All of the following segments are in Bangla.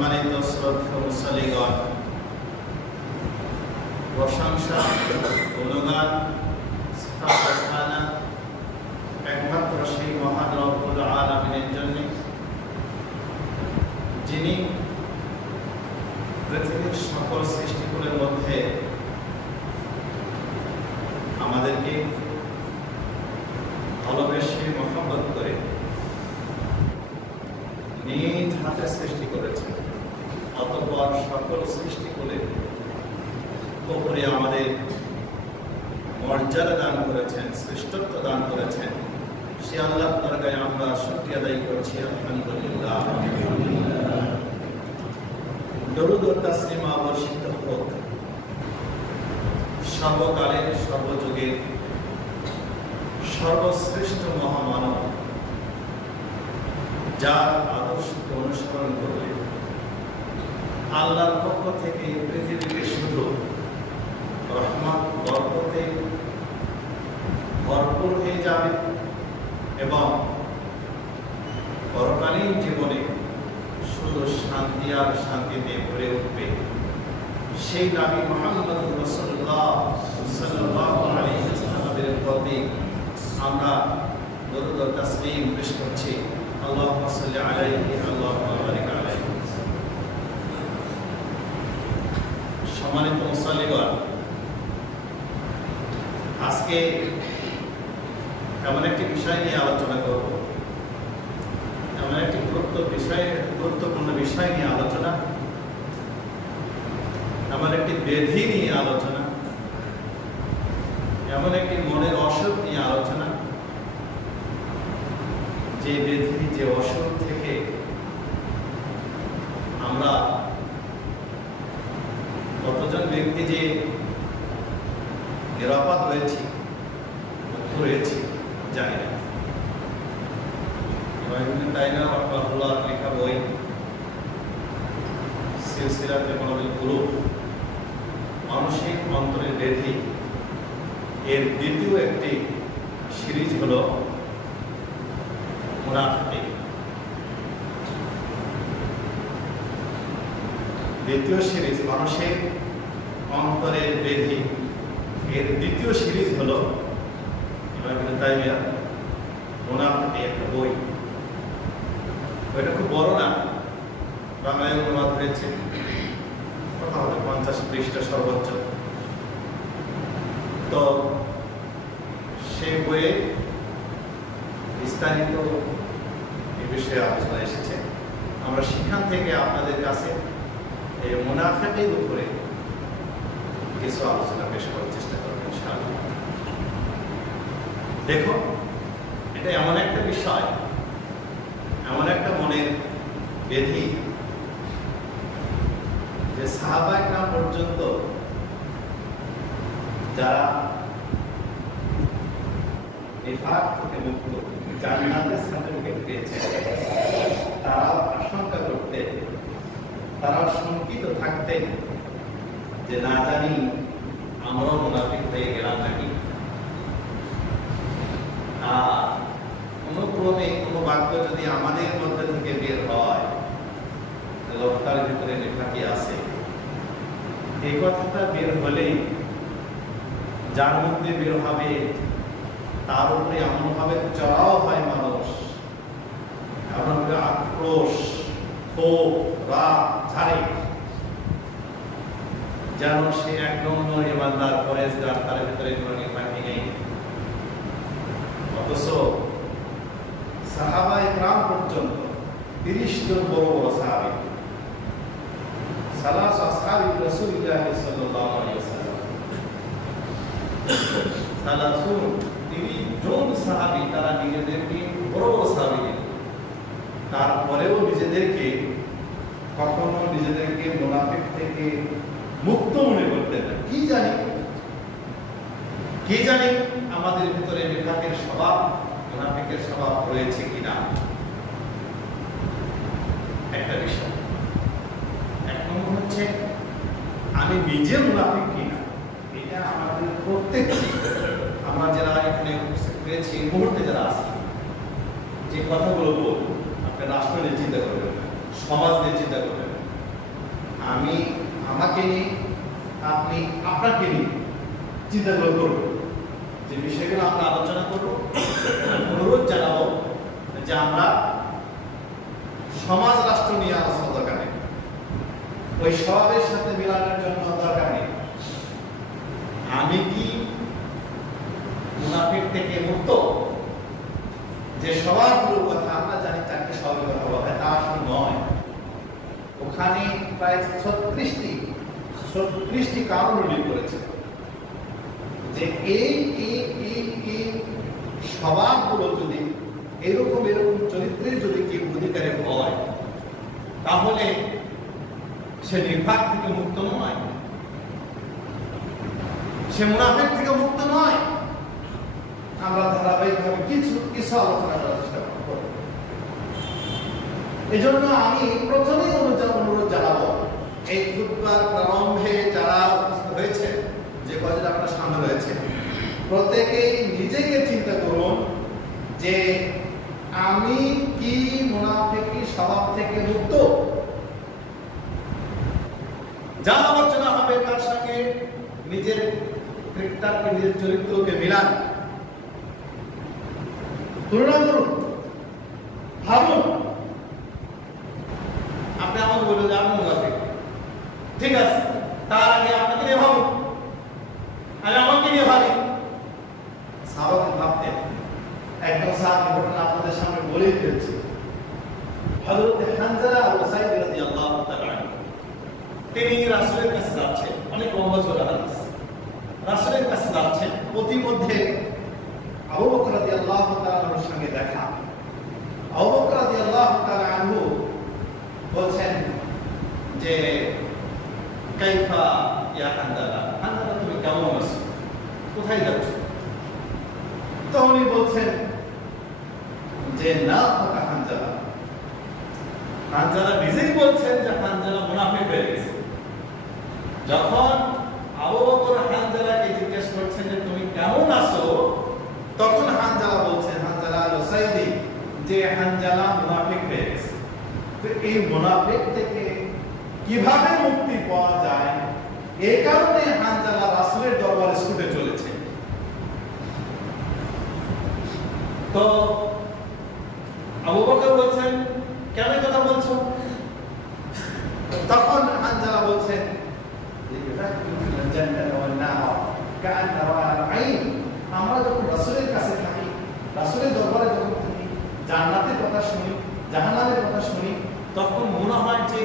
সম্মানিত শ্রদ্ধেয় মুসল্লিগণ, প্রশংসা গুণগান একমাত্র সেই মহান রব্বুল আলামিনের জন্য, যিনি পৃথিবীর সকল সৃষ্টিকুলের মধ্যে আমাদেরকে ভালোবেসে মহব্বত করে নিজ হাতে সৃষ্টি করেছেন। অতঃপর সকল সৃষ্টিকুলের উপরে আমাদের মর্যাদা দান করেছেন, শ্রেষ্ঠত্ব দান করেছেন। সে আল্লাহ দরগায় আমরা শুকরিয়া আদায় করছি, আলহামদুলিল্লাহ। দরুদ ও তাসলিম বর্ষিত হোক সর্বকালের সর্বযুগের সর্বশ্রেষ্ঠ মহামানব, যার আদর্শকে অনুসরণ করলে আল্লাহর পক্ষ থেকে পৃথিবীকে শুধু রহমত বরকতে ভরপুর হয়ে যাবে এবং পরকালীন জীবনে শুধু শান্তি আর শান্তিতে ভরে উঠবে। সেই নবী মুহাম্মদ রাসূলুল্লাহ সাল্লাল্লাহু আলাইহি ওয়াসাল্লামের প্রতি আমরা দরুদ ও তাসলিম পেশ করছি। আল্লাহুম্মা সাল্লি আলাইহি আল্লাহুম্মা বারিক আলাইহি। সম্মানিত মুসল্লিগণ, আজকে এমন একটি বিষয় নিয়ে আলোচনা করব, এমন একটি গুরুত্বপূর্ণ বিষয় নিয়ে আলোচনা, এমন একটি ব্যাধি নিয়ে আলোচনা, এমন একটি মনের অসুখ নিয়ে আলোচনা, যে ব্যাধি, যে অসুখ থেকে আমরা কতজন ব্যক্তি যে নিরাপদ হয়েছি, মুক্ত হয়েছি জানি না। তাইনা রহমাতুল্লাহ লেখা বই সিলসিলাতে মানবিক গ্রুপ মানসিক অন্তরের ব্যাধি, এর দ্বিতীয় একটি সিরিজ হল মুনাফিক। দ্বিতীয় সিরিজ মানসিক অন্তরের ব্যাধি, এর দ্বিতীয় সিরিজ হল ইবনে তাইমিয়া মুনাফিক, একটা বই। বইটা খুব বড় না, বাংলায় অনুবাদ হয়েছে, কথা হবে 50 পৃষ্ঠা সর্বোচ্চ। তো সেই বইয়ে বিস্তারিত এই বিষয়ে আলোচনা এসেছে। আমরা সেখান থেকে আপনাদের কাছে এই মুনাফিকের উপরে কিছু আলোচনা পেশ করার চেষ্টা করব ইনশাআল্লাহ। দেখো, এটা এমন একটা বিষয়, এমন একটা মনের ব্যাধি যে সাহাবায়ে কেরাম পর্যন্ত যারা নিফাক থেকে মুক্ত, জান্নাতের সার্টিফিকেট পেয়েছে, তারা আশঙ্কা করতেন, তারা শঙ্কিত থাকতেন যে না জানি আমরাও মুনাফিক হয়ে গেলাম নাকি। আর অনুক্রমে কোনো বাক্য যদি আমাদের মধ্যে থেকে বের হয়, লোকটার ভিতরে নিফাকি আছে, এই কথাটা বের হলেই যার মধ্যে বের হবে তার উপরে এমনভাবে চড়াও হয় মানুষ, এমনভাবে আক্রোশ, ক্ষোভ, রাগ ঝাড়ে, যেন সে এক নম্বর ইমানদার পরেজগার, তার ভিতরে কোনো নিফাকি নেই। অথচ সাহাবায়ে কেরাম পর্যন্ত 30 জন বড় বড় সাহাবী, সালাসু আসহাবি রাসূলিল্লাহ সাল্লাল্লাহু আলাইহি ওয়াসাল্লাম, 30 জন সাহাবী, তারা নিজেদেরকে বড় বড় সাহাবী, তারপরেও নিজেদেরকে কখনো নিজেদেরকে মুনাফিক থেকে মুক্ত মনে করতেন না। কি জানি আমাদের ভিতরে নিফাকের স্বভাব, মুনাফিকের স্বভাব রয়েছে কিনা। একটা বিষয়, এক নম্বর হচ্ছে আমি নিজে মুনাফিক কিনা, এটা আমাদের প্রত্যেকটি, আমরা যারা এখানে উপস্থিত হয়েছি এই মুহূর্তে যারা আছি, যে কথাগুলো বলবো, আপনি রাষ্ট্র নিয়ে চিন্তা করবেন, সমাজ নিয়ে চিন্তা করবেন, আমি আমাকে নিয়ে, আপনি আপনাকে নিয়ে চিন্তা করব, যে বিষয়গুলো আমরা আলোচনা করব। অনুরোধ জানাবো যে আমরা সমাজ রাষ্ট্র নিয়ে আলোচনা দরকার নেই, ওই স্বভাবের সাথে মিলানোর জন্য দরকার নেই। আমি কি মুনাফিক থেকে মুক্ত? যে স্বভাবগুলোর কথা আমরা জানি তাকে স্বভাবের কথা বলা হয়, তা আসলে নয়। ওখানে প্রায় 36টি কারণ উল্লেখ করেছে যে এই স্বভাবগুলো যদি এরকম চরিত্রের যদি কেউ অধিকারী হয়, তাহলে সে নির্বাক থেকে মুক্ত নয়, সে মুনাফিক থেকে মুক্ত নয়। আমরা ধারাবাহিকভাবে কিছু আলোচনা করার চেষ্টা করব। এই জন্য আমি প্রথমেই অনুরোধ জানাবো, এই খুতবার প্রারম্ভে যারা উপস্থিত হয়েছে, যে কজন আপনার সামনে রয়েছে, প্রত্যেকেই নিজেকে চিন্তা করুন যে আমি কি মুনাফিকি স্বভাব থেকে মুক্ত? যা আলোচনা হবে তার সঙ্গে নিজের ক্যারেক্টারকে, নিজের চরিত্রকে মিলান, তুলনা করুন, ভাবুন। আপনি আমাকে বললেন যে আপনি মুনাফিক, ঠিক আছে, তার আগে আপনাকে নিয়ে ভাবুন, আমি আমাকে নিয়ে ভাবি। সাহাবাকে ভাবতেন, একদম সাহাবী ঘটনা আপনাদের সামনে বলেই ফেলছি। হযরত হানজালা ওয়াসাইদ রাদিয়াল্লাহু তাআলা, তিনি রাসূলের কাছে যাচ্ছেন, অনেক লম্বা চওড়া হাদিস, রাসূলের কাছে যাচ্ছেন, প্রতিমধ্যে আবু বকর রাদিয়াল্লাহু তাআলার সঙ্গে দেখা। আবু বকর রাদিয়াল্লাহু তাআলা আনহু বলছেন যে কাইফা ইয়া হানজালা, হানজালা তুমি কেমন আছো, কোথায় যাচ্ছ? তো উনি বলছেন যে না ফাকা হানজালা। হানজালা নিজেই বলছেন যে হানজালা মুনাফিক হয়ে গেছে। যখন আবু বকর হানজালাকে জিজ্ঞেস করছেন যে তুমি কেমন আছো, তখন হানজালা বলছেন, হানজালা ওয়াসাইদি, যে হানজালা মুনাফিক হয়ে গেছে। তো এই মুনাফিক থেকে কিভাবে মুক্তি পাওয়া যায়, এই কারণে হানজালা রাসূলের দরবারে ছুটে চলেছে। তো আবু বকর বলছেন, কেন কথা বলছো? তখন হানজালা বলছেন, আমরা যখন রাসূলের কাছে থাকি, রাসূলের দরবারে যখন থাকি, জান্নাতের কথা শুনি, জাহান্নামের কথা শুনি, তখন মনে হয় যে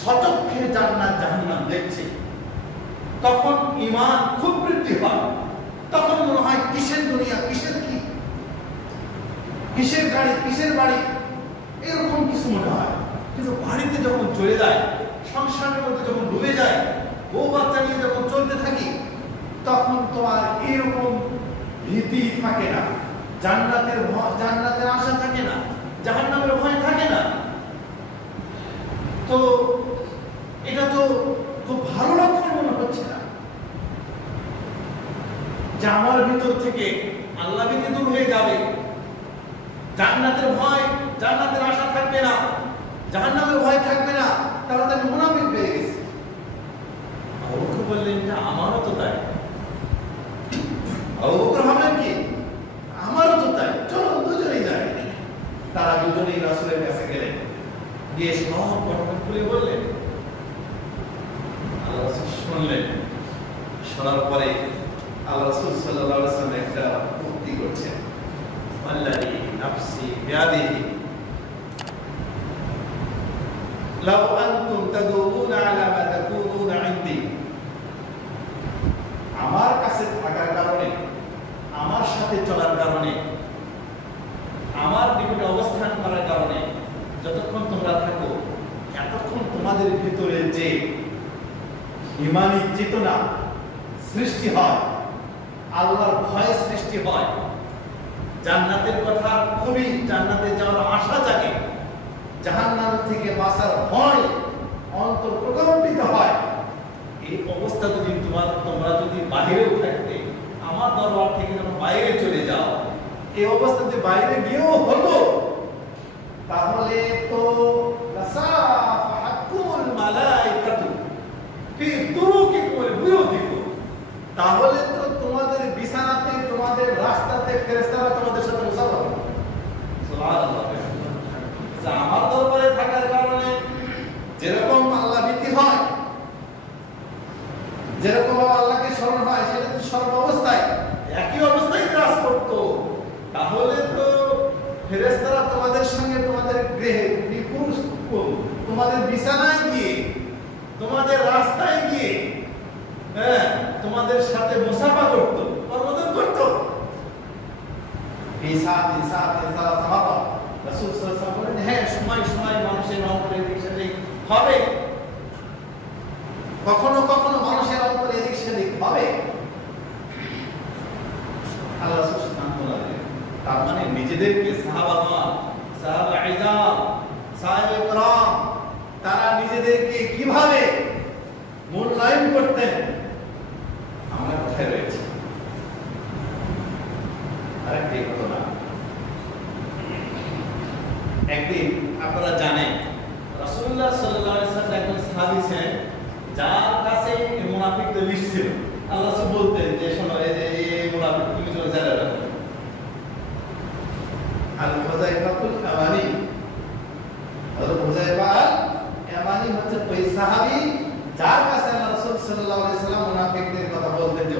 সচক্ষে জান্নাত জাহান্নাম দেখছি। তখন ঈমান খুব বৃদ্ধি পায়। তখন মনে হয় কিসের দুনিয়া, কিসের কি, কিসের গাড়ি, কিসের বাড়ি, এরকম কিছু মনে হয়। কিন্তু বাড়িতে যখন চলে যায়, সংসারের মধ্যে যখন ডুবে যায়, বউ বাচ্চা নিয়ে যখন চলতে থাকি, তখন তো আর এরকম ভীতি থাকে না, জান্নাতের আশা থাকে না, জাহান্নামের ভয় থাকে না। তো এটা তো খুব ভালো লক্ষণ মনে হচ্ছে না, যে আমার ভিতর থেকে আল্লাহ ভীতি দূর হয়ে যাবে, জান্নাতের ভয়, জান্নাতের আশা থাকবে না, জাহান্নামের ভয় থাকবে না, তাহলে তো আমি মুনাফিক হয়ে গেছি। আবু বকর বললেন যে আমারও তো তাই। আবু বকর ভাবলেন কি, আমারও তো তাই, চলো দুজনেই যাই। তারা দুজনেই রাসূলের কাছে গেলেন, গিয়ে সব ঘটনা খুলে বললেন। আল্লাহ রাসূল শুনলেন, শোনার পরে আল্লাহ রাসূল সাল্লাল্লাহু আলাইহি ওয়াসাল্লাম একটা উক্তি করছেন, ওয়াল্লাযী নাফসি বিয়াদিহি লাউ আনতুম তাদুরুনা আলা মা তাকুনুনা ইনদি। আমার কাছে থাকার কারণে, আমার সাথে চলার কারণে, আমার নিকটে অবস্থান করার কারণে যতক্ষণ তোমরা থাকো, এতক্ষণ তোমাদের ভিতরে যে ঈমানী চেতনা সৃষ্টি হয়, আল্লাহর ভয় সৃষ্টি হয়, জান্নাতের কথা খুবই, জান্নাতে যাওয়ার আশা জাগে, জাহান্নাম থেকে বাঁচার ভয় অন্তর প্রকম্পিত হয়। এই অবস্থা যদি তোমরা যদি বাইরেও থাকতে, আমার দরবার থেকে যখন বাইরে চলে যাও, এই অবস্থা যদি বাইরে গিয়েও হতো, তাহলে তো লাসাফাহাতুল মালায়েকা যেরকম আল্লাহ ভীতি হয়, যেরকম আল্লাহকে স্মরণ হয়, সেটা তো সর্ব অবস্থায় একই অবস্থায় কাজ করতো, তাহলে তো ফেরেশতারা তোমাদের সঙ্গে তোমাদের গৃহে বিপুল তোমাদের বিছানায় গিয়ে, তোমাদের রাস্তায় গিয়ে, হ্যাঁ, তোমাদের সাথে মুসাফা করতো, অনুমোদন করতো। রাসূল সাল্লাল্লাহু আলাইহি ওয়াসাল্লাম বলেন, হ্যাঁ, সময় সময় মানুষের অন্তরে এদিক সেদিক হবে, কখনো কখনো মানুষের অন্তরে এদিক সেদিক হবে। আল্লাহ রাসূল সাল্লাল্লাহু আলাইহি ওয়াসাল্লাম, তার মানে নিজেদেরকে সাহাবাগণ, সাহাবা ইজাম, সাহাবা ইকরাম, তারা নিজেদেরকে কিভাবে মূল্যায়ন করতেন, আমরা কোথায় রয়েছি। আরেকটি ঘটনা, একদিন আপনারা জানেন রাসূলুল্লাহ সাল্লাল্লাহু আলাইহি ওয়াসাল্লাম একজন সাহাবী ছিলেন, যার কাছে মুনাফিকদের লিস্ট ছিল। আল্লাহ রাসূল বলতেন যে শোনো, এই মুনাফিক তুমি চলে জেলে রাখো। আল হুযাইফাতুল ইয়ামানি, হযরত হুযাইফা আল ইয়ামানি হচ্ছে ওই সাহাবী যার কাছে আল্লাহ রাসূল সাল্লাল্লাহু আলাইহি ওয়াসাল্লাম মুনাফিকদের কথা বলতেন যে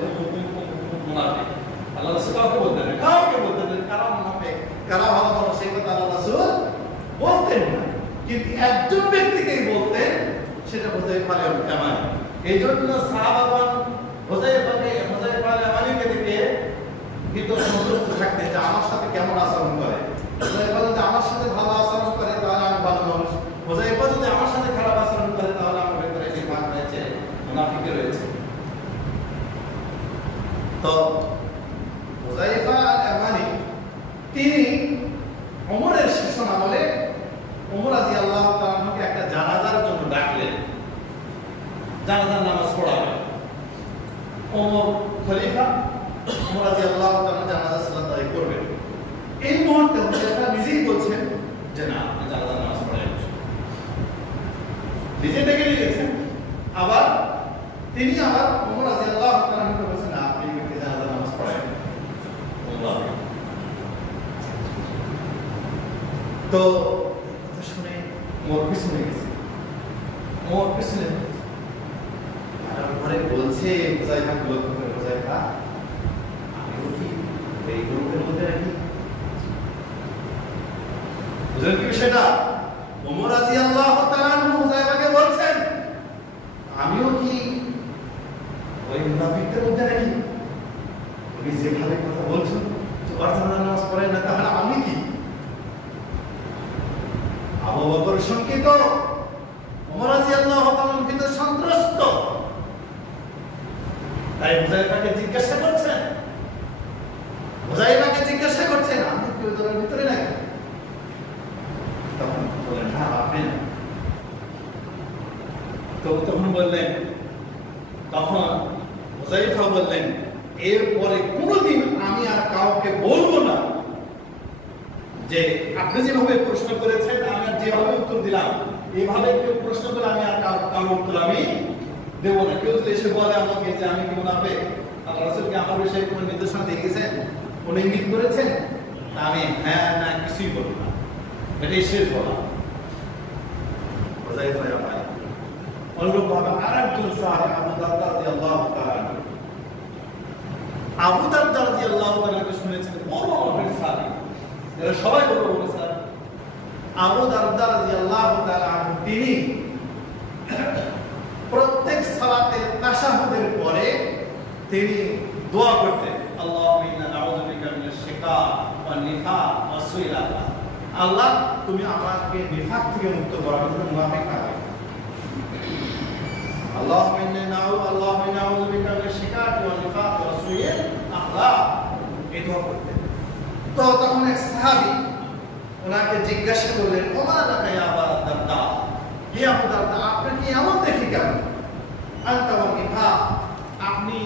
মুনাফিক। আল্লাহ রাসূল কাউকে বলতেন না, কারা মুনাফিক, কারা ভালো মানুষ, সেই কথা আল্লাহ রাসূল বলতেন না, কিন্তু একজন ব্যক্তিকেই বলতেন, সেটা হুযাইফা আল ইয়ামানি। এই জন্য সাহাবাগণ হুযাইফা আল ইয়ামানিকে দেখে ভীত সন্তুষ্ট থাকতেন যে আমার সাথে কেমন আচরণ করে। হুযাইফা যদি আমার সাথে ভালো আচরণ করে তাহলে আমি ভালো মানুষ, হুযাইফা যদি আমার সাথে খারাপ আচরণ করে তাহলে আমার ভেতরে নিফাক রয়েছে, মুনাফিক রয়েছে। তো হুযাইফা আল ইয়ামানি তিনি ওমরের শাসন আমলে ওমর রাদিয়াল্লাহু তাআলা আনহুকে একটা জানাজার জন্য ডাকলেন, জানাজার নামাজ পড়াবেন। ওমর খলিফা, ওমর রাদিয়াল্লাহু তাআলা জানাজার সালাত আদায় করবেন। এই মুহূর্তে হুযাইফা নিজেই বলছেন যে না, আপনি জানাজার নামাজ পড়াবেন, নিজে ডেকে নিয়ে গেছেন। আবার তিনি আবার ওমর রাদিয়াল্লাহু তাআলা আনহুকে বলছেন, না, আপনি জানাজার নামাজ পড়াবেন। তো কথা শুনে ওমর পিছনে গেছে, ওমর পিছনে আর ঘরে বলছে হুযাইফা, হুযাইফা আমিও কি এই গ্রুপের মধ্যে নাকি? বুঝলেন কি বিষয়টা? ওমর রাদিয়াল্লাহু তাআলা আনহু হুযাইফাকে বলছেন, আমিও কি ওই মুনাফিকদের মধ্যে নাকি? তুমি যেভাবে কথা বলছো, তোমার জানাজার নামাজ পড়েন না, তাহলে আমি কি? আবু বকর শঙ্কিত, ওমর রাদিয়াল্লাহু তাআলা কিন্তু সন্ত্রস্ত। তাই হুযাইফাকে জিজ্ঞাসা করছেন, আপনি কি ওই দলের ভিতরে নাকি? তখন বললেন, হ্যাঁ, আপনি না। তখন বললেন, তখন হুযাইফা বললেন, এরপরে কোনোদিন আমি আর কাউকে বলবো না যে আপনি যেভাবে প্রশ্ন করেছেন, আমি আর যেভাবে উত্তর দিলাম, এইভাবে কেউ প্রশ্ন করে আমি আর কারো উত্তর আমি দেব না। কেউ যদি এসে বলে আমাকে যে আমি কি মুনাফিক, আল্লাহ রাসূলকে আমার বিষয়ে কোনো নির্দেশনা দিয়ে গেছেন, কোনো ইঙ্গিত করেছেন, আমি হ্যাঁ না কিছুই বলবো না, এটাই শেষ বলা। হুযাইফা ভাই অনুরূপভাবে আরেকজন সাহাবী আবু দারদা রাদিয়াল্লাহু তাআলা আনহু, আবু দারদা রাদিয়াল্লাহু তাআলা কে শুনেছেন বড় বড় সাহাবী, এরা সবাই বড় বড় সাহাবী। আবু দারদা রাদিয়াল্লাহু তাআলা আনহু তিনি প্রত্যেক সালাতে তাশাহুদের পরে তিনি দোয়া করতেন, আল্লাহুম্মা ইন্না নাউযু বিকা মিনাশ শিকাক ওয়ান নিফাক ওয়াস সুইলাত। আল্লাহ, তুমি আমাকে নিফাক থেকে মুক্ত করো, আমি যেন মুনাফিক না হই। আল্লাহুম্মা ইন্না নাউযু বিকা মিনাশ শিকাক ওয়ান নিফাক ওয়াস সুইল আখলাক, এই দোয়া করতেন। তো তখন এক সাহাবী ওনাকে জিজ্ঞাসা করলেন, ওমা লাকা ইয়া আবু দারদা, হে আবু দারদা, আপনি কি এমন দেখি কেন? আনতা ওয়াল নিফাক, আপনি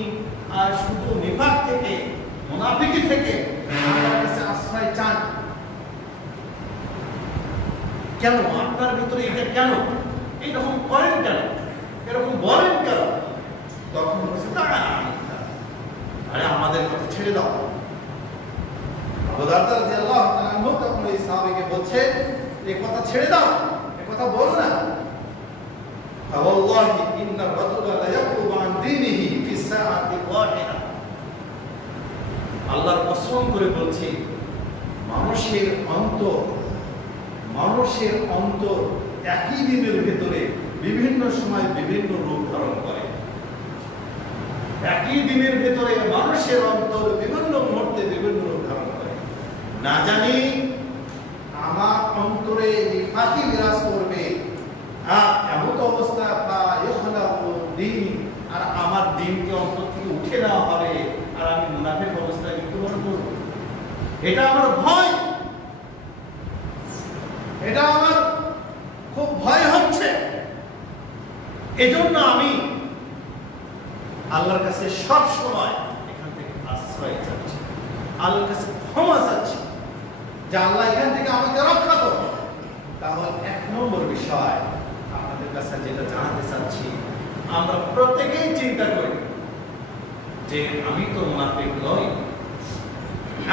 আর শুধু নিফাক থেকে, মুনাফিকি থেকে আল্লাহর কাছে আশ্রয় চান কেন? আপনার ভিতরে এটা কেন? এইরকম করেন কেন? এরকম বলেন কেন? তখন বলছে, আরে আমাদের কথা ছেড়ে দাও। আবু দারদা রাদিয়াল্লাহু তাআলা আনহু তখন এই সাহাবীকে বলছে, এই কথা ছেড়ে দাও, এই কথা বলো না। ফাওয়াল্লাহি ইন্না রাজুলা লা ইয়াকুবু আন দীনিহি ফি সাআতি ওয়াহিদা। আল্লাহর কসম করে বলছি, মানুষের অন্তর একই দিনের ভিতরে বিভিন্ন সময় বিভিন্ন রূপ ধারণ করে। একই দিনের ভিতরে মানুষের অন্তর বিভিন্ন মুহূর্তে বিভিন্ন রূপ ধারণ করে। না জানি আমার অন্তরে নিফাকি বিরাজ করবে, আর এমন অবস্থা দিন, আর আমার দিনকে অন্তর থেকে উঠে নেওয়া হবে, আর আমি মুনাফিক অবস্থায় মৃত্যুবরণ করব। এটা আমার ভয়, এটা আমার খুব ভয় হচ্ছে। এজন্য আমি আল্লাহর কাছে সব সময় এখান থেকে আশ্রয় চাচ্ছি, আল্লাহর কাছে ক্ষমা চাচ্ছি যে আল্লাহ এখান থেকে আমাকে রক্ষা করবে। তাহলে এক নম্বর বিষয় আপনাদের কাছে যেটা জানাতে চাচ্ছি, আমরা প্রত্যেকেই চিন্তা করি যে আমি তো মুনাফিক নই,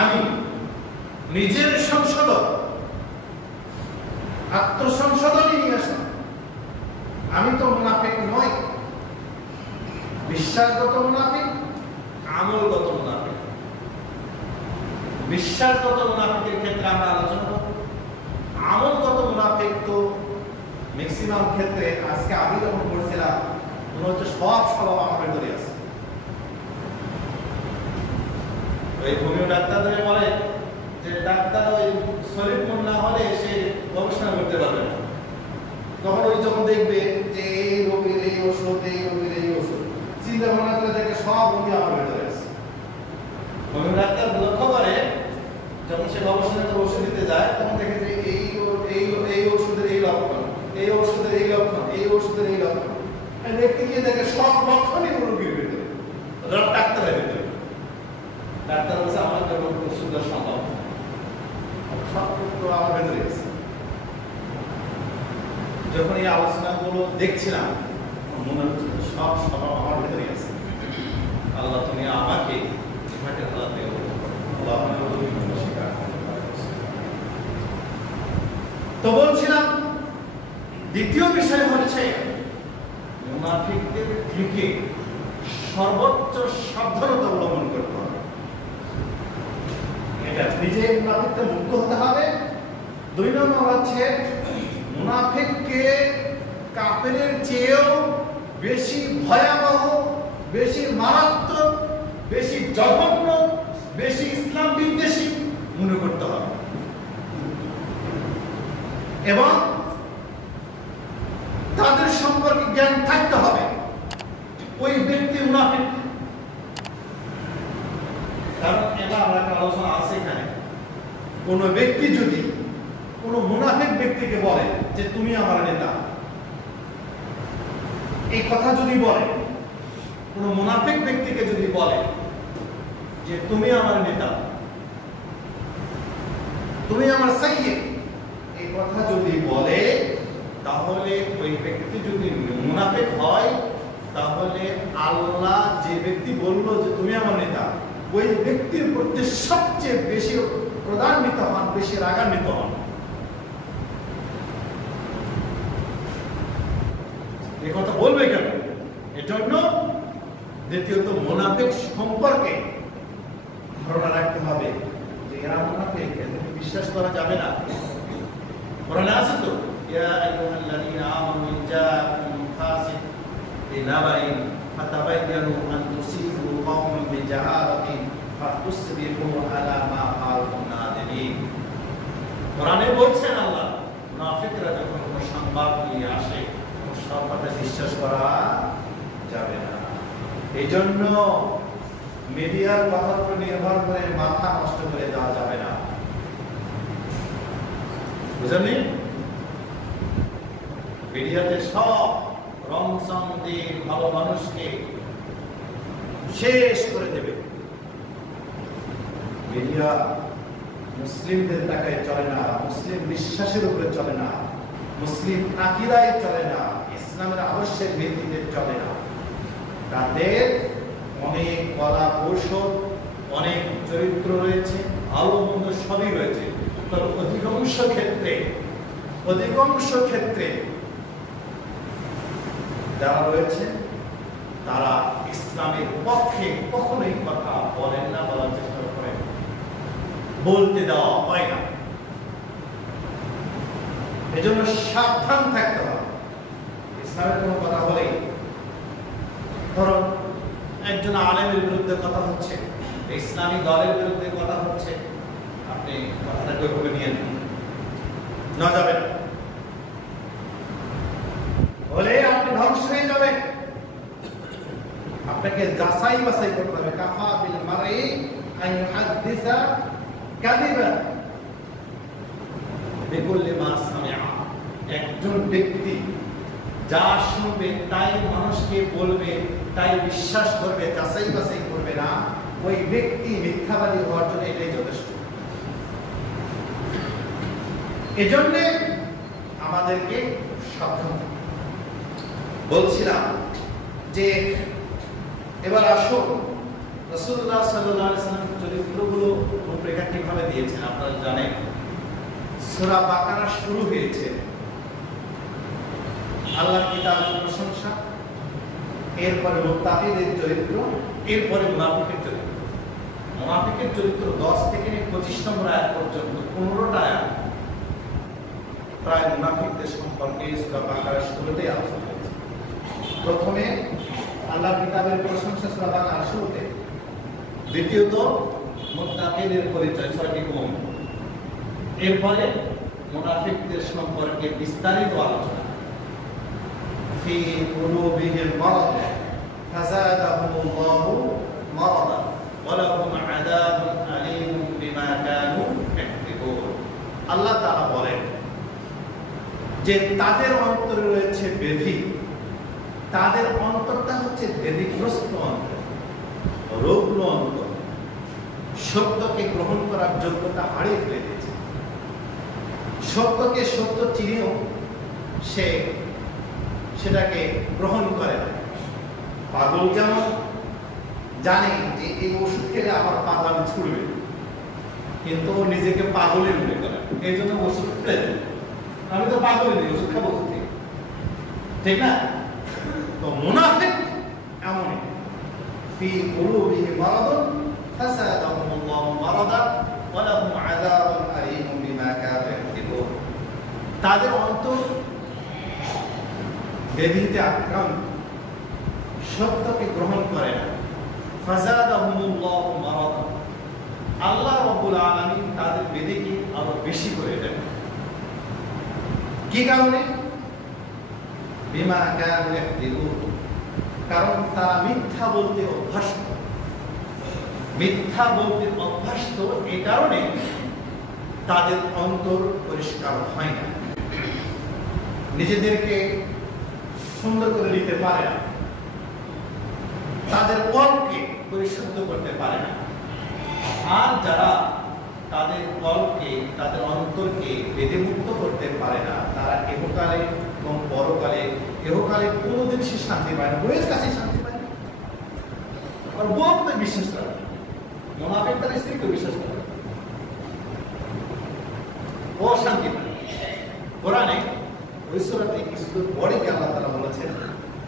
আমি নিজের সংশোধন, আত্মসংশোধনই নিয়ে আসা, আমি তো মুনাফিক নই। বিশ্বাসগত মুনাফিক, আমলগত মুনাফিক। বিশ্বাসগত মুনাফিকের ক্ষেত্রে আমরা আলোচনা করব। আমলগত মুনাফিক তো ম্যাক্সিমাম ক্ষেত্রে, আজকে আমি যখন পড়ছিলাম মনে হচ্ছে সব স্বভাব আমার ভেতরে আছে। ওই হোমিও ডাক্তারদের বলে যে ডাক্তার ওই শরীর মন না হলে সে গবেষণা করতে পারবে না। তখন ওই যখন দেখবে যে এই রোগের এই ওষুধ, এই রোগের এই ওষুধ, চিন্তা ভাবনা করে দেখে সব রোগী আমার ভেতরে আছে। হোমিও ডাক্তার লক্ষ্য করে যখন সে গবেষণা করে ওষুধ দিতে যায়, তখন দেখে যে এই ওষুধের এই লক্ষণ, এই ওষুধের এই লক্ষণ, এই ওষুধের এই লক্ষণ, দেখতে গিয়ে দেখে সব লক্ষণই রোগীর ভেতরে, ডাক্তারের ভেতরে। ডাক্তার বলছে আমার রোগ ওষুধ দেওয়া সম্ভব, সব তো আমার ভেতরে আছে। যখন এই আলোচনাগুলো দেখছিলাম মনে হচ্ছে সব স্বভাব আমার ভেতরে আছে। আল্লাহ তুমি আমাকে তো বলছিলাম, দ্বিতীয় বিষয় হচ্ছে মুনাফিকদের থেকে সর্বোচ্চ সাবধানতা অবলম্বন করতে হবে। এটা নিজে মুনাফিককে মুক্ত হতে হবে। দুই নম্বর হচ্ছে মুনাফিককে কাফেরের চেয়েও বেশি ভয়াবহ, বেশি মারাত্মক, বেশি জঘন্য, বেশি ইসলাম বিদ্বেষী মনে করতে হবে, এবং তাদের সম্পর্কে জ্ঞান থাকতে হবে ওই ব্যক্তি মুনাফিক। কারণ এটা আমরা একটা আলোচনা আছে এখানে, কোন ব্যক্তি যদি কোন মুনাফিক ব্যক্তিকে বলে যে তুমি আমার নেতা, এই কথা যদি বলে, কোন মুনাফিক ব্যক্তিকে যদি বলে যে তুমি আমার নেতা, তুমি আমার সাইয়্যিদ, এই কথা যদি বলে, তাহলে ওই ব্যক্তি যদি মুনাফিক হয়, তাহলে আল্লাহ যে ব্যক্তি বলল যে তুমি আমার নেতা, ওই ব্যক্তির প্রতি সবচেয়ে বেশি ক্রোধান্বিত হন, বেশি রাগান্বিত হন। এই কথা বলবে কেন? এজন্য দ্বিতীয়ত মুনাফিক সম্পর্কে ধারণা রাখতে হবে যে এরা মুনাফিক, এদেরকে বিশ্বাস করা যাবে না। কোরআনে আছে তো, ইয়া আইয়ুহাল্লাযীনা আমানু ইন জাআকুম ফাসিক বিনাবাইন ফাতাবায়ানু আন তুসিবু কওমান বিজাহারাতিন ফাতুসবিহু আলা মা ফাআলতুম নাদিমিন। কোরআনে বলছেন আল্লাহ, মুনাফিকরা যখন কোনো সংবাদ নিয়ে আসে, সব কথা বিশ্বাস করা যাবে না। এই জন্য মিডিয়ার কথার উপর নির্ভর করে মাথা নষ্ট করে দেওয়া যাবে না, বুঝলেন? মিডিয়াতে সব রংসং দিয়ে ভালো মানুষকে শেষ করে দেবে। মিডিয়া মুসলিমদের টাকায় চলে না, মুসলিম বিশ্বাসের উপরে চলে না, মুসলিম আকীদায় চলে না, ইসলামের আদর্শের ভিত্তিতে চলে না। তাদের অনেক কলা কৌশল, অনেক চরিত্র রয়েছে, ভালো মন্দ সবই রয়েছে, তবে অধিকাংশ ক্ষেত্রে যারা রয়েছে তারা ইসলামের পক্ষে কখনোই কথা বলেন না, বলার চেষ্টা করেন, বলতে দেওয়া হয় না। এজন্য সাবধান থাকতে হবে। ইসলামের কোনো কথা বলেই, ধরুন একজন আলেমের বিরুদ্ধে কথা হচ্ছে, ইসলামী দলের বিরুদ্ধে কথা হচ্ছে, আপনি কথাটাকে ওইভাবে নিয়ে না যাবেন, বলে আপনি ধ্বংস হয়ে যাবেন। আপনাকে যাচাই বাছাই করতে হবে। কাফা বিল মারই আন ইউহাদ্দিসা কাযিবান বিকুল্লি মা সামিআ। একজন ব্যক্তি যা শুনবে তাই মানুষকে বলবে, তাই বিশ্বাস করবে, যাচাই বাছাই করবে না, ওই ব্যক্তি মিথ্যাবাদী হওয়ার জন্য এটাই যথেষ্ট। এজন্য আমাদেরকে সাবধান। বলছিলাম যে এবার আসুন রাসূলুল্লাহ সাল্লাল্লাহু আলাইহি ওয়াসাল্লাম চরিত্রগুলো রূপরেখা কিভাবে দিয়েছেন আপনারা জানেন। সূরা বাকারা শুরু হয়েছে আল্লাহর কিতাবের প্রশংসা, এরপরে মুত্তাকিদের চরিত্র, এরপরে মুনাফিকের চরিত্র। মুনাফিকের চরিত্র 10 থেকে 25 নম্বর আয়াত পর্যন্ত 15টা আয়াত প্রায় মুনাফিকদের সম্পর্কে সূরা বাকারার শুরুতেই আলোচনা হয়েছে। প্রথমে আল্লাহর কিতাবের প্রশংসা সূরা বাকারার শুরুতে, দ্বিতীয়ত মুত্তাকিদের পরিচয় 6টি গুণ, এরপরে মুনাফিকদের সম্পর্কে বিস্তারিত আলোচনা। ফি কুলুবিহিম মারাদ ফাযাদাহুমুল্লাহু মারাদা ওয়া লাহুম আযাবুন আলীমুন বিমা কানু ইয়াকযিবুন। আল্লাহ তাআলা বলেন যে তাদের অন্তরে রয়েছে ব্যাধি, তাদের অন্তরটা হচ্ছে ব্যাধিগ্রস্ত অন্তর, রোগগ্ন অন্তর, সত্যকে গ্রহণ করার যোগ্যতা হারিয়ে ফেলে দিয়েছে। সত্যকে সত্য চিনেও সে সেটাকে গ্রহণ করে না। পাগল যেমন জানে যে এই ওষুধ খেলে আমার পাগল ছুটবে, কিন্তু ও নিজেকে পাগলই মনে করে, এই জন্য ওষুধ খেলে দেবে। আমি তো পাগলই নেই, ওষুধ খাবো থেকে, ঠিক না? তো মুনাফিক এমনই, ফি কুলুবিহিম মারাদুন ফাযাদাহুমুল্লাহু মারাদা ওয়া লাহুম আযাবুন আলীমুন বিমা কানু ইয়াকযিবুন। তাদের অন্তর ব্যাধিতে আক্রান্ত, সত্যকে গ্রহণ করে না। ফাযাদাহুমুল্লাহু মারাদা, আল্লাহ রাব্বুল আলামিন তাদের ব্যাধিকে আরো বেশি করে দেন। কি কারণে? বিমা কানু ইয়াকযিবুন, কারণ তারা মিথ্যা বলতে অভ্যস্ত। মিথ্যা বলতে অভ্যস্ত এই কারণে তাদের অন্তর পরিষ্কার হয় না, নিজেদেরকে সুন্দর করে নিতে পারে না, তাদের কলকে পরিশুদ্ধ করতে পারে না। আর যারা তাদের কলকে, তাদের অন্তরকে বেদমুক্ত করতে পারে না, তারা ইহকালে এবং পরকালে, ইহকালে কোনোদিন সে শান্তি পায় না, বইয়ের কাছে শান্তি পায় না। আর বউ তো বিশ্বাস করে, মুনাফিক তার স্ত্রীকে বিশ্বাস করে, ও শান্তি পায়। কোরআনে ওই সূরাতে কিছু পরে কি আল্লাহ তাআলা বলেছেন,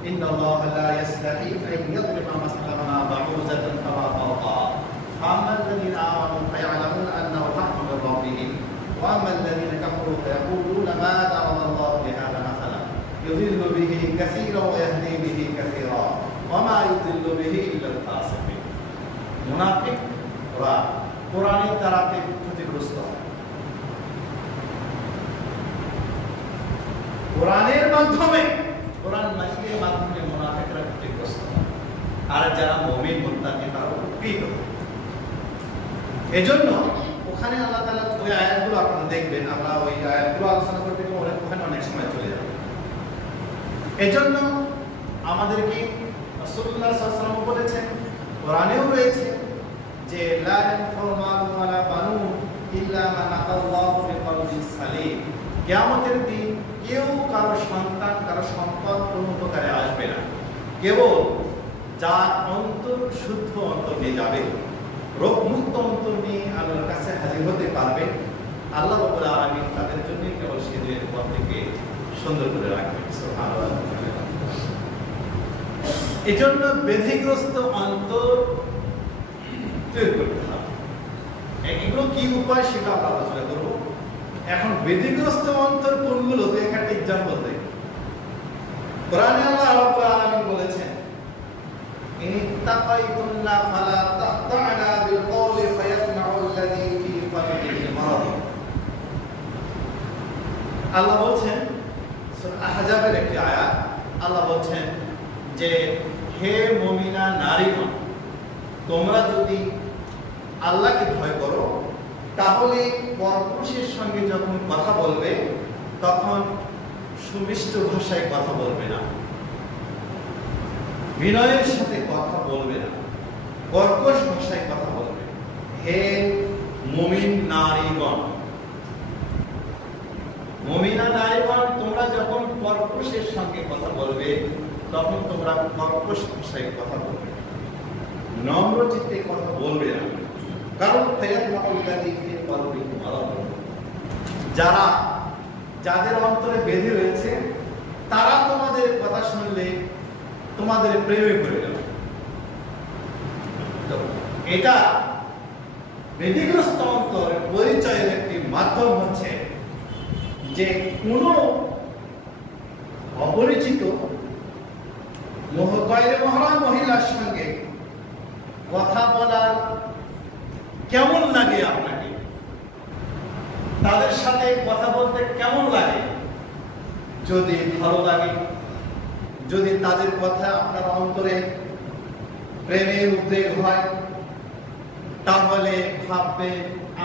ইন্নাল্লাহা লা ইয়াসতাহি আন ইয়াদরিবা মাসলামান বাউযাতান ফামা ফাওকা ফাআম্মা আল্লাযীনা আমানু ফায়া'লামুনা আন্নাহু হাক্কুম মির রাব্বিহিম ওয়া আম্মা আল্লাযীনা কাফারু ফায়াকুলুনা মাযা আরাদাল্লাহু বিহাযা মাসালা ইউযিল্লু বিহি কাসীরান ওয়া ইয়াহদী বিহি কাসীরা ওয়া মা ইউযিল্লু বিহি ইল্লা আল-ফাসিকিন। মুনাফিক ওরা কোরআনের দ্বারাতে ক্ষতিগ্রস্ত হয়, কোরআনের মাধ্যমে, কোরআন মাজিদের মাধ্যমে মুনাফিকরা ক্ষতিগ্রস্ত হয়, আর যারা মুমিন মুত্তাকি তারা উপকৃত। এজন্য ওখানে আল্লাহ তাআলা ওই আয়াতগুলো আপনারা দেখবেন, আমরা ওই আয়াতগুলো আলোচনা করতে গিয়ে ওখানে অনেক সময় চলে যাবে। এজন্য আমাদেরকে রাসূলুল্লাহ সাল্লাল্লাহু আলাইহি ওয়াসাল্লাম বলেছেন, কোরআনেও রয়েছে যে লা ইয়ানফাউ মালুন ওয়ালা বানুন ইল্লা মান আতাল্লাহু বিকলবিন সালিম। কিয়ামতের দিন কেউ কারো সন্তান, কারো সম্পদ কোনো উপকারে আসবে না, কেবল যার অন্তর শুদ্ধ অন্তর নিয়ে যাবে, রোগমুক্ত অন্তর নিয়ে আল্লাহর কাছে হাজির হতে পারবে। আল্লাহ রাব্বুল আলামিন তাদের জন্য কেবল সেদিনের পথ থেকে সুন্দর করে রাখবেন। সুবহানাল্লাহ। এজন্য ব্যাধিগ্রস্ত অন্তর তৈরি করতে হবে। এগুলো কি উপায় সেটা আমরা আলোচনা করবো। এখন ব্যাধিগ্রস্ত অন্তর কোনগুলো, তো একটা এক্সাম্পল দেই। কোরআনে আল্লাহ রাব্বুল আলামিন বলেছেন, ইত্তাকাইতুল্লাহ ফালা তাহতানা বিল কওলি ফায়াতমাউল্লাযী ফী কলবিহি মারাদ। আল্লাহ বলছেন সূরা আহজাবের একটি আয়াত, আল্লাহ বলছেন যে হে মুমিনা নারীগণ, তোমরা যদি আল্লাহকে ভয় করো তাহলে পরপুরুষের সঙ্গে যখন কথা বলবে তখন সুমিষ্ট ভাষায় কথা বলবে না, বিনয়ের সাথে কথা বলবে না, কর্কশ ভাষায় কথা বলবে। হে মুমিন নারীগণ, মুমিনা নারীগণ, তোমরা যখন পরপুরুষের সঙ্গে কথা বলবে তখন তোমরা কর্কশ ভাষায় কথা বলবে, নম্র চিত্তে কথা বলবে না। কারণ যাদের অন্তরে বেঁধে রয়েছে তারা তোমাদের কথা শুনলে তোমাদের প্রেমে পড়ে যাবে। এটা বেধিগ্রস্ত অন্তরের পরিচয়ের একটি মাধ্যম হচ্ছে যে কোনো অপরিচিত মহলা মহিলার সঙ্গে কথা বলার কেমন লাগে, আপনাকে তাদের সাথে কথা বলতে কেমন লাগে? যদি ভালো লাগে, যদি তাদের কথা আপনার অন্তরে প্রেমের উদ্রেক হয়, তাহলে ভাববে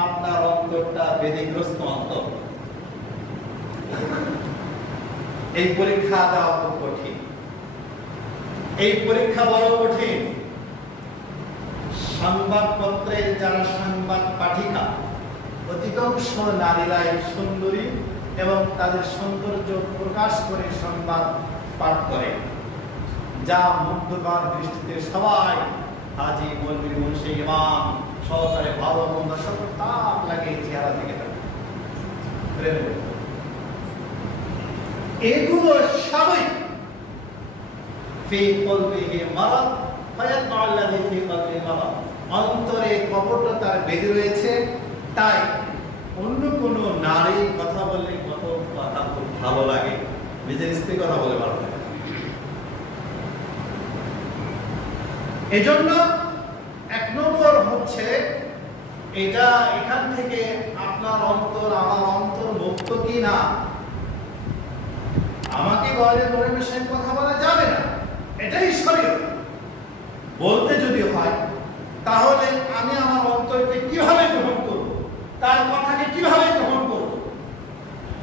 আপনার অন্তরটা বেধিগ্রস্ত অন্তর। এই পরীক্ষা দেওয়া খুব কঠিন, এই পরীক্ষা বড় কঠিন। সংবাদপত্রের যারা সংবাদ পাঠিকা, অধিকাংশ নারীরাই সুন্দরী এবং তাদের সৌন্দর্য প্রকাশ করে সংবাদ পাঠ করে, যা মুগ্ধকর দৃষ্টিতে সবাই হাজি মৌলভী মুন্সি ইমাম সহকারে ভালো মন্দ সব তাপ লাগে চেহারা থেকে থাকে। এগুলো সবই ফি কলবিহি মারাদ ফায়াতমাউল্লাযী ফি কলবিহি মারাদ, অন্তরে কপটতার বেঁধে রয়েছে। তাই অন্য কোন নারী কথা বললে কত কথা খুব ভালো লাগে, নিজের স্ত্রী কথা বলে ভালো লাগে। এজন্য এক নম্বর হচ্ছে এটা, এখান থেকে আপনার অন্তর আমার অন্তর মুক্ত কি না। আমাকে ঘরে পরিবেশে কথা বলা যাবে না, এটাই শরীয়ত। বলতে যদি হয় তাহলে আমি আমার অন্তরকে কিভাবে গ্রহণ করব, তার কথাকে কিভাবে গ্রহণ করব,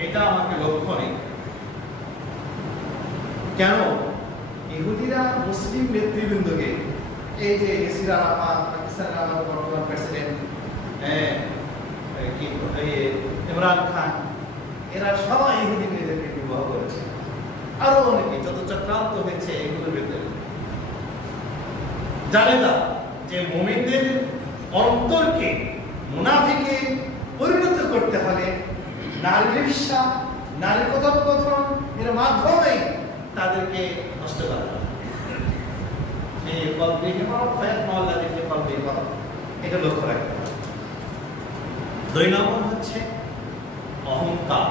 এটা আমাকে লক্ষ্য নেই। কেন ইহুদিরা মুসলিম নেতৃবৃন্দকে, এই যে ইয়াসির আরাফাত, পাকিস্তানের বর্তমান প্রেসিডেন্ট ইমরান খান, এরা সবাই ইহুদি মেয়েদেরকে বিবাহ করেছে, আরো অনেকে যত চক্রান্ত হয়েছে এগুলোর ভিতরে। জানে না যে মুমিনদের অন্তরকে মুনাফিকে পরিণত করতে হলে নারী ব্যবসা, নারী কথোপকথন এর মাধ্যমে তাদেরকে নষ্ট করা হবে। এটা লক্ষ্য রাখতে হবে। 2 নম্বর হচ্ছে অহংকার।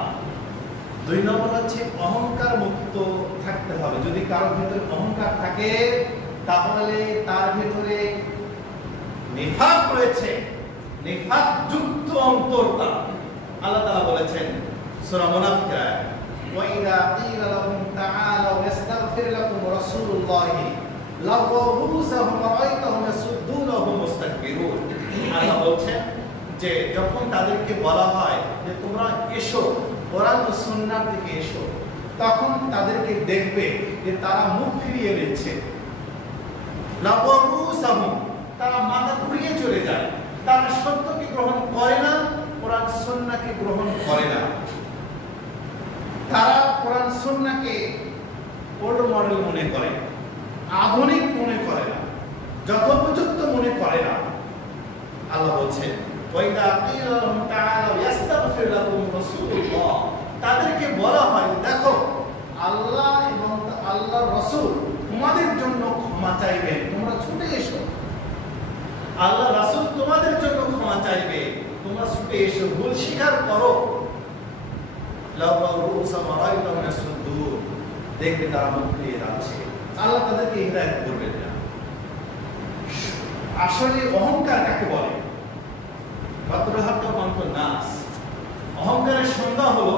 2 নম্বর হচ্ছে অহংকার মুক্ত থাকতে হবে। যদি কারোর ভিতরে অহংকার থাকে তাহলে তার ভিতরে নিফাক রয়েছে, নিফাক যুক্ত অন্তরটা। আল্লাহ তাআলা বলেছেন সূরা মুনাফিকের আয়াত, ওয়া ইযা ক্বিলা লাহুম তাআলাউ ইস্তাগফির লাকুম রাসূলুল্লাহি লাওয়াউ রুউসাহুম ওয়া রাআইতাহুম ইয়াসুদ্দুনা ওয়া হুম মুস্তাকবিরুন। আল্লাহ বলছেন যে যখন তাদেরকে বলা হয় যে তোমরা এসো, কোরআন ও সুন্নাহর দিকে এসো, তখন তাদেরকে দেখবে যে তারা মুখ ফিরিয়ে নিচ্ছে। লাওয়াউ রুউসাহুম, তারা মাথা ঘুরিয়ে চলে যায়, তারা সত্যকে গ্রহণ করে না, কোরআন সুন্নাহকে গ্রহণ করে না। তারা কোরআন সুন্নাহকে ওল্ড মডেল মনে করে, আধুনিক মনে করে না, যথোপযুক্ত মনে করে না। আল্লাহ বলছেন ওয়াইদা ক্বিলা লাহুম তাআলাউ ইস্তাগফির লাকুম রাসূলুল্লাহ, তাদেরকে বলা হয় দেখো আল্লাহ এবং আল্লাহর রাসূল তোমাদের জন্য ক্ষমা চাইবেন, তোমরা ছুটে এসো। আল্লাহ রাসূল তোমাদের জন্য ক্ষমা চাইবে, তোমরা ছুটে এসো, ভুল স্বীকার করো। দেখবে তারা মুখ ফিরিয়ে যাচ্ছে, আল্লাহ তাদেরকে হিদায়াত করবেন না। আসলে অহংকার কাকে বলে? অহংকারের সংজ্ঞা হলো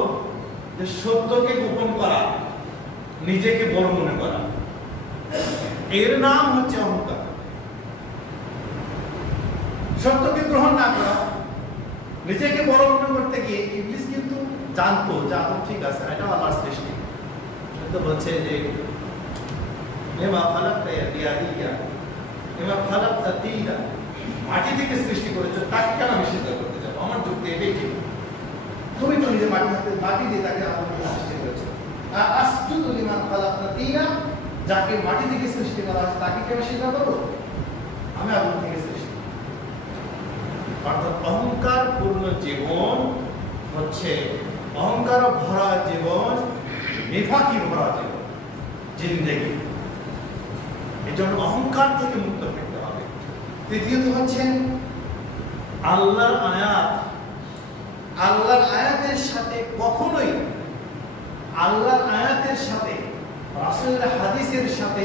যে সত্যকে গোপন করা, নিজেকে বড় মনে করা, এর নাম হচ্ছে অহংকার। সত্যকে গ্রহণ না করা, নিজেকে বড় মনে করতে গিয়ে ইবলিস কিন্তু জানতো যে আদম ঠিক আছে, এটা আল্লাহর সৃষ্টি, কিন্তু বলছে যে লিমা খালাকতা ইয়াদিয়া লিমা খালাকতা তিনা, মাটি থেকে সৃষ্টি করেছো, তাকে কেন আমি সিজদা করতে যাব? আমার যুক্তি এটাই ঠিক। তুমি তো নিজে মাটি দিয়ে তাকে আদম সৃষ্টি করেছো। আসজুদু লিমা খালাকতা তিনা, যাকে মাটি থেকে সৃষ্টি করা হয়েছে তাকে কেন সিজদা করব? আমি আদম থেকে সৃষ্টি। অর্থাৎ অহংকার পূর্ণ জীবন হচ্ছে অহংকার ভরা জীবন, নিফাকি ভরা জীবন, জিন্দেগি। এজন্য অহংকার থেকে মুক্ত থাকতে হবে। তৃতীয়ত হচ্ছে আল্লাহর আয়াত, আল্লাহর আয়াতের সাথে কখনোই, আল্লাহর আয়াতের সাথে রাসূলের হাদিসের সাথে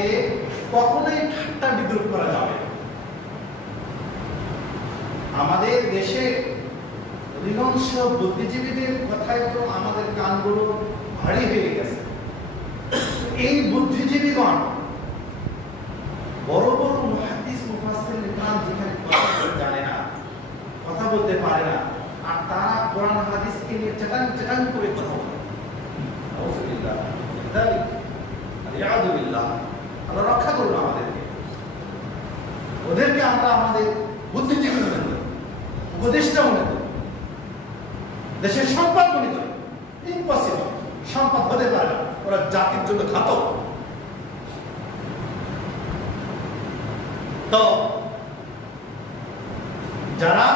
কখনোই ঠাট্টা বিদ্রুপ করা যাবে না। আমাদের দেশে অধিকাংশ বুদ্ধিজীবীদের কথায় তো আমাদের কানগুলো ভারী হয়ে গেছে। এই বুদ্ধিজীবীগণ বড় বড় মুহাদ্দিস মুফাসসির কান যেখানে কথা বলতে জানে না, কথা বলতে পারে না, আর তারা কোরআন হাদিসকে নিয়ে চেটাং করে কথা বলে। আউযুবিল্লাহ যালিক আলিয়াযু বিল্লাহ, আল্লাহ রক্ষা করুন আমাদেরকে। ওদেরকে আমরা আমাদের বুদ্ধিজীবী মনে করি, উপদেষ্টা মনে করি, দেশের সম্পদ মনে করি। ইম্পসিবল, সম্পদ হতে পারে না, ওরা জাতির জন্য ঘাতক। তো যারা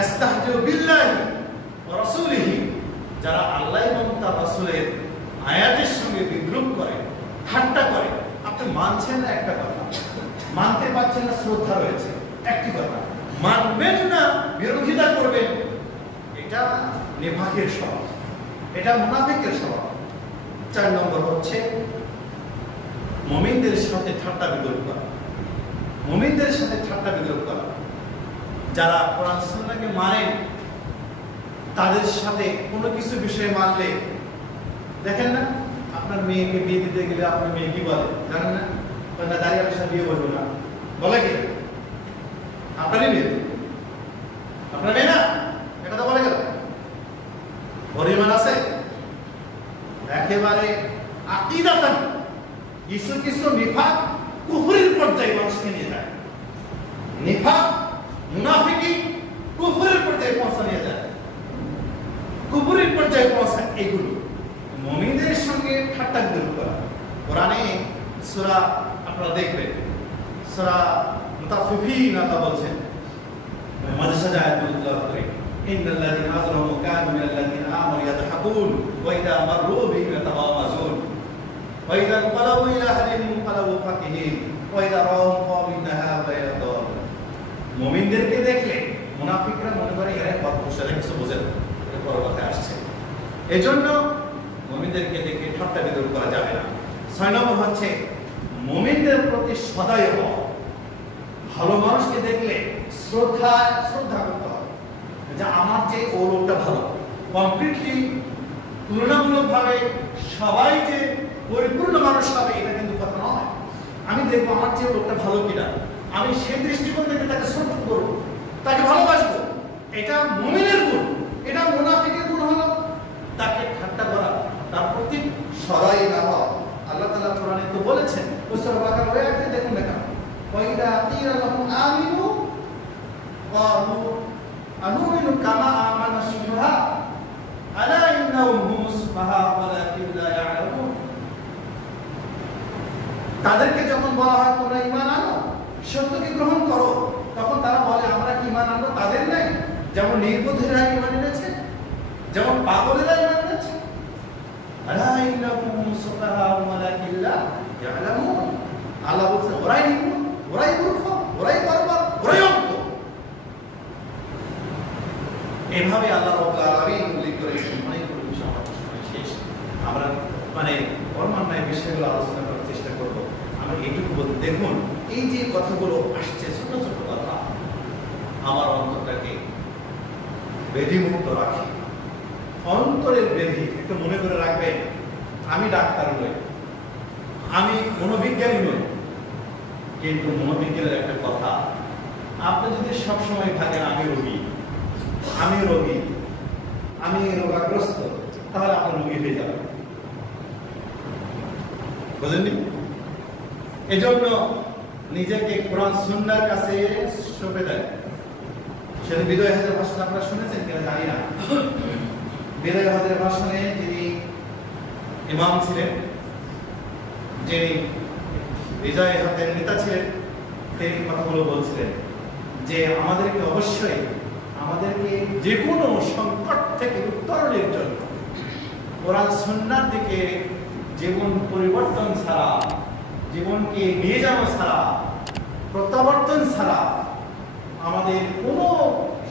ইস্তাহজিউ বিল্লাহি ওয়া রাসূলিহি, যারা আল্লাহ এবং তার রাসূলের আয়াতের সঙ্গে বিদ্রুপ করে, ঠাট্টা করে, আপনি মানছেন না একটা কথা, মানতে পারছেন না শ্রদ্ধা রয়েছে একটি কথা, মানবেন না বিরোধিতা করবেন, এটা নিফাকের স্বভাব, এটা মুনাফিকের স্বভাব। 4 নম্বর হচ্ছে মুমিনদের সাথে ঠাট্টা বিদ্রুপ করা, মুমিনদের সাথে ঠাট্টা বিদ্রুপ করা। যারা কোরআন সুন্নাহকে মানেন তাদের সাথে কোনো কিছু বিষয়ে মানলে, দেখেন না আপনার মেয়েকে বিয়ে দিতে গেলে আপনার মেয়ে কি বলে জানেন না? না দাঁড়িয়ে আমি বিয়ে বলবো না, বলে কি? আপনারই মেয়ে, আপনার মেয়ে না, এটা তো বলে গেল। পরিমাণ আছে একেবারে আকীদাতান, কিছু কিছু নিফাক কুফরের পর্যায়ে মানুষকে নিয়ে যায়। নিফাক মুনাফিকি কুফরের পর্যায়ে পৌঁছা নিয়ে যায়, কুফরের পর্যায়ে পৌঁছায় এগুলো। মুমিনদের সঙ্গে ঠাট্টা বিদ্রুপ করা। কোরআনে সূরা আপনারা দেখবেন, সূরা মুতাফফিফিন আল্লাহ বলছেন, মাঝে সাথে আয়াতগুলো তেলাওয়াত করি, ইন্নাল্লাযীনা আযলামু কানু মিনাল্লাযীনা আমানু ইয়াদহাকুন ওয়া ইযা মাররু বিহিম ইয়াতাগামাজুন ওয়া ইযা ইনকালাবু ইলা আহলিহিম ইনকালাবু ফাকিহিন ওয়া ইযা রাআহুম ক্বালু ইন্না হাউলা'i লাদাল্লুন। মুমিনদেরকে দেখলে মুনাফিকরা মনে করে এরা বদমাশরা, কিছু বোঝে না, এটা বড় কথা আসছে। এজন্য মুমিনদেরকে দেখে ঠাট্টা বিদ্রুপ করা যাবে না। 6 নম্বর হচ্ছে মুমিনদের প্রতি সদয় হওয়া। ভালো মানুষকে দেখলে শ্রদ্ধা করতে হবে, যে আমার যে ও লোকটা ভালো, কমপ্লিটলি তুলনামূলকভাবে সবাই যে পরিপূর্ণ মানুষ হবে এটা কিন্তু কথা নয়। আমি দেখবো আমার যে লোকটা ভালো কিনা, আমি সেই দৃষ্টিকোণ থেকে তাকে শ্রদ্ধা করবো, তাকে ভালোবাসবো। এটা মুমিনের গুণ। এটা মুনাফিকের গুণ হলো তাকে ঠাট্টা করা, তার প্রতি সদয় না হওয়া। আল্লাহ তাআলা কোরআনে তো বলেছেন, সূরা বাকারা ওই আয়াতে দেখুন না কেন, ওয়াইদা কিলা লাহুম আমিনু ক্বালু আনুমিনু কামা আমানা সুফাহা আলা ইন্নাহুম হুমুস সুফাহা ওয়ালাকিন লা ইয়ালামুন। তাদেরকে যখন বলা হয় তোমরা ঈমান আনো, সত্যকে গ্রহণ করো, তখন তারা বলে আমরা কি ঈমান আনবো তাদের নাই? যেমন নির্বোধেরা ঈমান এনেছে, যেমন পাগলেরা ঈমান এনেছে। আলা ইন্নাহুম হুমুস সুফাহা ওয়ালাকিন বিষয়গুলো আলোচনা করার চেষ্টা করব। আমি এইটুকু বলতে, দেখুন এই যে কথাগুলো আসছে ছোট ছোট কথা, আমার অন্তরটাকে ব্যাধিমুক্ত রাখে। অন্তরের ব্যাধি একটু মনে করে রাখবেন, আমি ডাক্তার নই, আমি মনোবিজ্ঞানী নই, কিন্তু মনোবিজ্ঞানের একটা কথা, আপনি যদি সবসময় থাকেন আমি রোগী, আমি রোগাগ্রস্ত, তাহলে আপনি রোগী হয়ে যাবেন, বুঝলেননি? এজন্য নিজেকে কোরআন সুন্নাহর কাছে সঁপে দেয়। সেটা বিদায় হজের ভাষণ আপনারা শুনেছেন কিনা জানি না। বিদায় হজের ভাষণে যিনি ইমাম ছিলেন, যিনি বিজয় হাতের নেতা ছিলেন, তিনি কথাগুলো বলছিলেন যে আমাদেরকে অবশ্যই যে কোনো সংকট থেকে উত্তরণের জন্য কোরআন সুন্নাহর দিকে জীবন পরিবর্তন ছাড়া, জীবনকে নিয়ে যাওয়া ছাড়া, প্রত্যাবর্তন ছাড়া আমাদের কোনো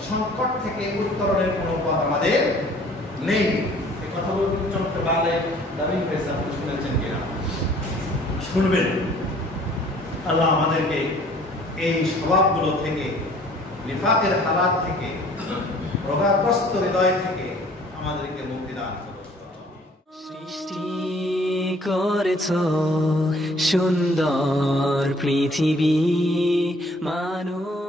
সংকট থেকে উত্তরণের কোনো পথ আমাদের নেই। এই কথাগুলো চমৎকার বাংলায় দাবি হয়েছে, আপনি শুনেছেন কিনা? শুনবেন। আল্লাহ আমাদেরকে এই স্বভাবগুলো থেকে, নিফাকের হালাত থেকে, রোগাগ্রস্ত হৃদয় থেকে আমাদেরকে মুক্তি দান করুন। সৃষ্টি করেছো সুন্দর পৃথিবী, মানুষ